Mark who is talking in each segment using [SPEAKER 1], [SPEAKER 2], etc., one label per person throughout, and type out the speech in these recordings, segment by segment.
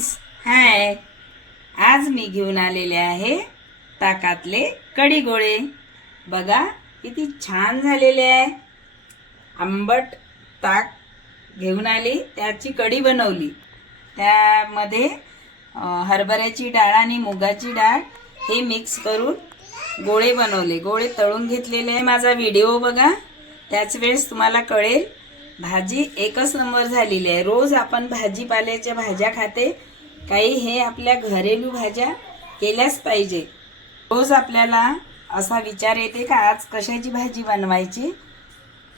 [SPEAKER 1] Friends hi. आज मी घेऊन आलेले आहे ताकातले कडी गोळे बघा किती छान झालेले आहे. आंबट ताक घेऊन आली त्याची कढी बनवली. त्यामध्ये हरभऱ्याची डाळ आणि मुगाची डाळ हे मिक्स करून गोळे बनवले. गोळे तळून घेतलेले आहे माझा व्हिडिओ बघा. त्याच वेळेस तुम्हाला कळेल भाजी एकच नंबर झालेली आहे. रोज आपण भाजीपाल्याच्या भाज्या खाते. काही हे आपल्या घरेलू भाज्या केल्याच पाहिजे. रोज आपल्याला असा विचार येते का आज कशाची भाजी बनवायची?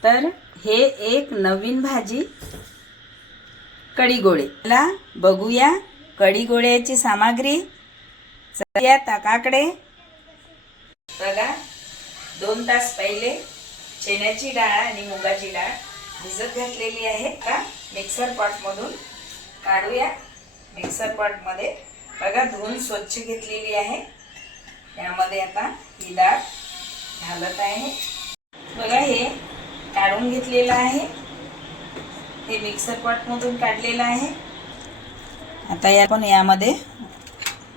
[SPEAKER 1] तर हे एक नवीन भाजी कढीगोळे. ला बघूया कढीगोळ्याची सामग्री. चला ताकाकडे बघा दोन तास पहिले चण्याची डाळ आणि मुगाची डाळ. भिजत घातलेली आहे का मिक्सर पॉटमधून काढूया. मिक्सर पॉटमध्ये बघा धुवून स्वच्छ घेतलेली आहे. त्यामध्ये आता ही डाळ घालत आहे. बघा हे काढून घेतलेलं आहे. हे मिक्सर पॉटमधून काढलेलं आहे. आता या आपण यामध्ये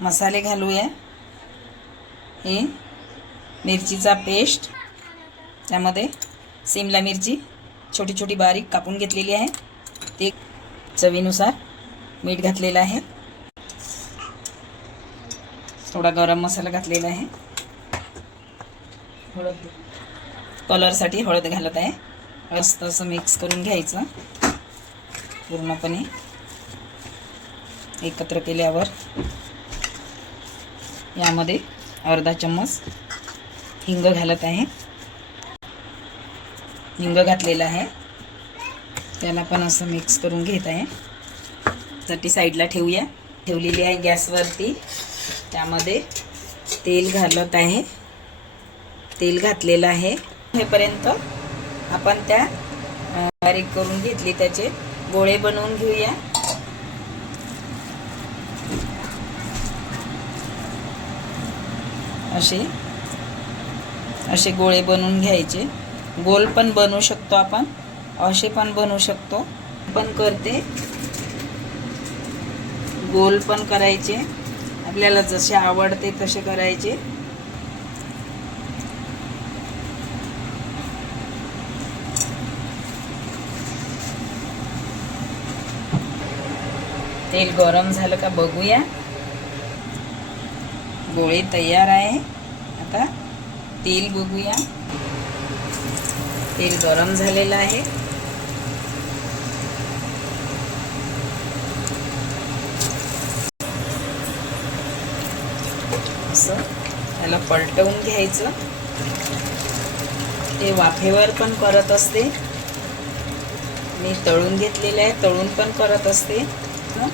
[SPEAKER 1] मसाले घालूया. हे मिरचीचा पेस्ट. त्यामध्ये सिमला मिरची. छोटी छोटी बारीक कापून घेतलेली आहे. ते चवीनुसार मीठ घातलेलं आहे. थोडा गरम मसाला घातलेला आहे. हळद. कलरसाठी हळद घालत आहे. मस्त असं मिक्स करून घ्यायचं. पूर्णपणे एकत्र केल्यावर यामध्ये अर्धा चम्मच हिंग घालत आहे. हिंग घातलेलं आहे. त्याला पण असं मिक्स करून घेत आहे. साठी साईडला ठेवूया. ठेवलेली आहे गॅसवरती. त्यामध्ये तेल घालत आहे. तेल घातलेलं आहे. हेपर्यंत आपण त्या बारीक करून घेतली त्याचे गोळे बनवून घेऊया. असे असे गोळे बनवून घ्यायचे. गोल पण बनवू शकतो आपण. असे पण बनवू शकतो. पण करते. गोल पण करायचे. आपल्याला जसे आवडते तसे करायचे. तेल गरम झालं का बघूया. गोळे तयार आहे. आता तेल बघूया. तेल गरम झालेलं आहे. असं त्याला पलटवून घ्यायचं. ते वाफेवर पण करत असते. मी तळून घेतलेले आहे तळून पण करत असते. हं.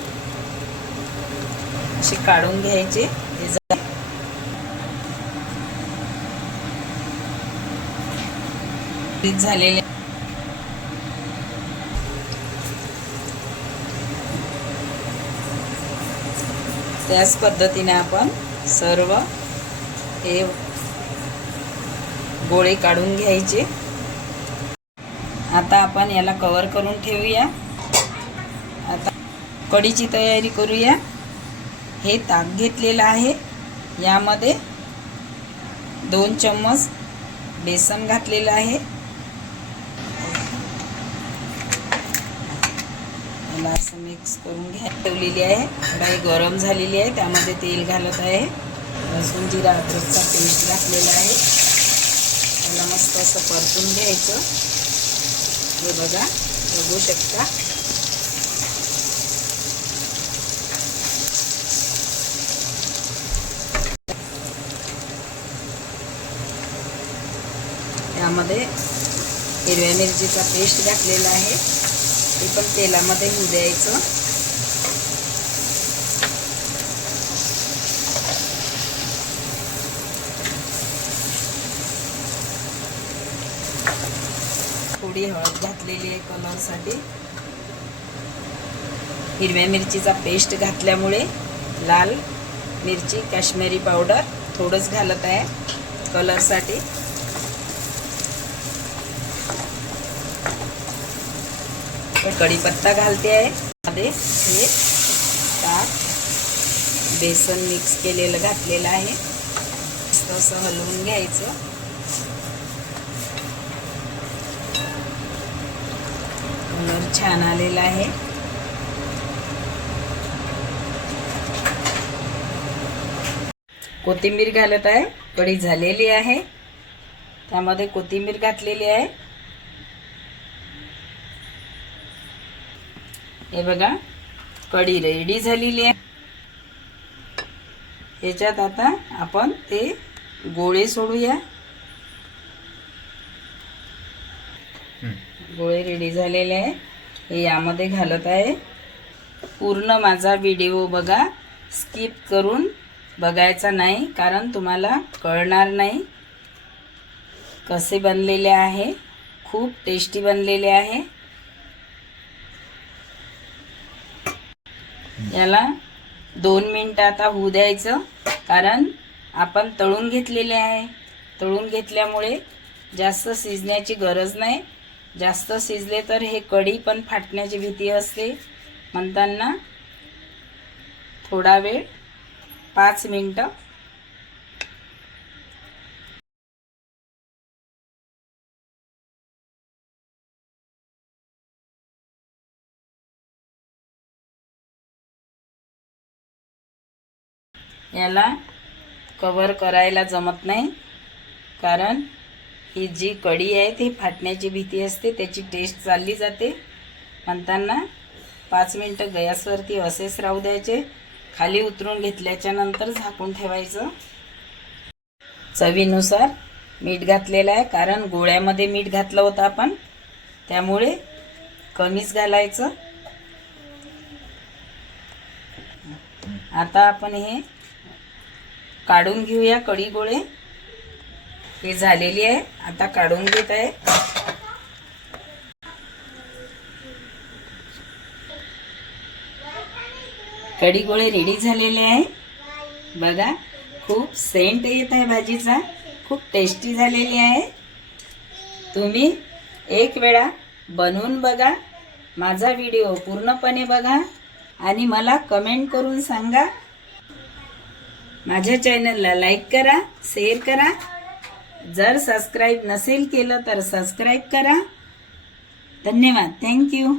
[SPEAKER 1] असे काढून घ्यायचे हे जा- झालेले. त्याच पद्धतीने आपण सर्व हे गोळे काढून घ्यायचे. आता आपण याला कवर करून ठेवूया. आता कढीची तयारी करूया. हे ताक घेतलेलं आहे. यामध्ये दोन चम्मच बेसन घातलेलं आहे. याला असं मिक्स करून घ्या ठेवलेली आहे. कढाई गरम झालेली आहे. त्यामध्ये तेल घालत आहे. लसूण जिरा अद्रकचा पेस्ट घातलेला आहे. त्याला मस्त असं परतून घ्यायचं. हे बघा. बघू शकता. त्यामध्ये हिरव्या मिरचीचा पेस्ट घातलेला आहे. ते पण तेलामध्ये होऊ द्यायचं. थोडी हळद घातलेली आहे कलरसाठी. हिरव्या मिरचीचा पेस्ट घातल्यामुळे लाल मिरची काश्मीरी पावडर थोडंच घालत आहे कलरसाठी. कढीपत्ता घालते आहे. मध्ये हे ताक बेसन मिक्स केलेलं घातलेलं आहे. तसं हलवून घ्यायचं. कलर छान आलेला आहे. कोथिंबीर घालत आहे. कढी झालेली आहे. त्यामध्ये कोथिंबीर घातलेली आहे. हे बघा कढी रेडी झालेली आहे. याच्यात आता आपण ते गोळे सोडूया. गोळे रेडी झालेले आहे. हे यामध्ये घालत आहे. पूर्ण माझा व्हिडिओ बघा. स्किप करून बघायचा नाही कारण तुम्हाला कळणार नाही कसे बनलेले आहे. खूप टेस्टी बनलेले आहे. याला दोन मिनटं आता होऊ द्यायचं कारण आपण तळून घेतलेले आहे. तळून घेतल्यामुळे जास्त शिजण्याची गरज नाही. जास्त शिजले तर हे कढी पण फाटण्याची भीती असते. म्हणताना थोडा वेळ पाच मिनटं याला कवर करायला जमत नाही. कारण ही जी कढी आहे ती फाटण्याची भीती असते त्याची टेस्ट चालली जाते. म्हणताना पाच मिनटं गॅसवरती असेच राहू द्यायचे. खाली उतरून घेतल्याच्या नंतर झाकून ठेवायचं. चवीनुसार मीठ घातलेलं आहे कारण गोळ्यामध्ये मीठ घातलं होतं आपण. त्यामुळे कमीच घालायचं. आता आपण हे काढून घेऊया कडी गोळे. हे झालेली आहे. आता काढून घेत आहे. कढी गोळे रेडी झालेले आहे. बघा खूप सेंट येत आहे भाजीचा. खूप टेस्टी झालेली आहे. तुम्ही एक वेळा बनवून बघा. माझा व्हिडिओ पूर्णपणे बघा. आणि मला कमेंट करून सांगा माझ्या चॅनलला लाईक करा शेअर करा. जर सबस्क्राईब नसेल केलं तर सबस्क्राईब करा. धन्यवाद. थँक्यू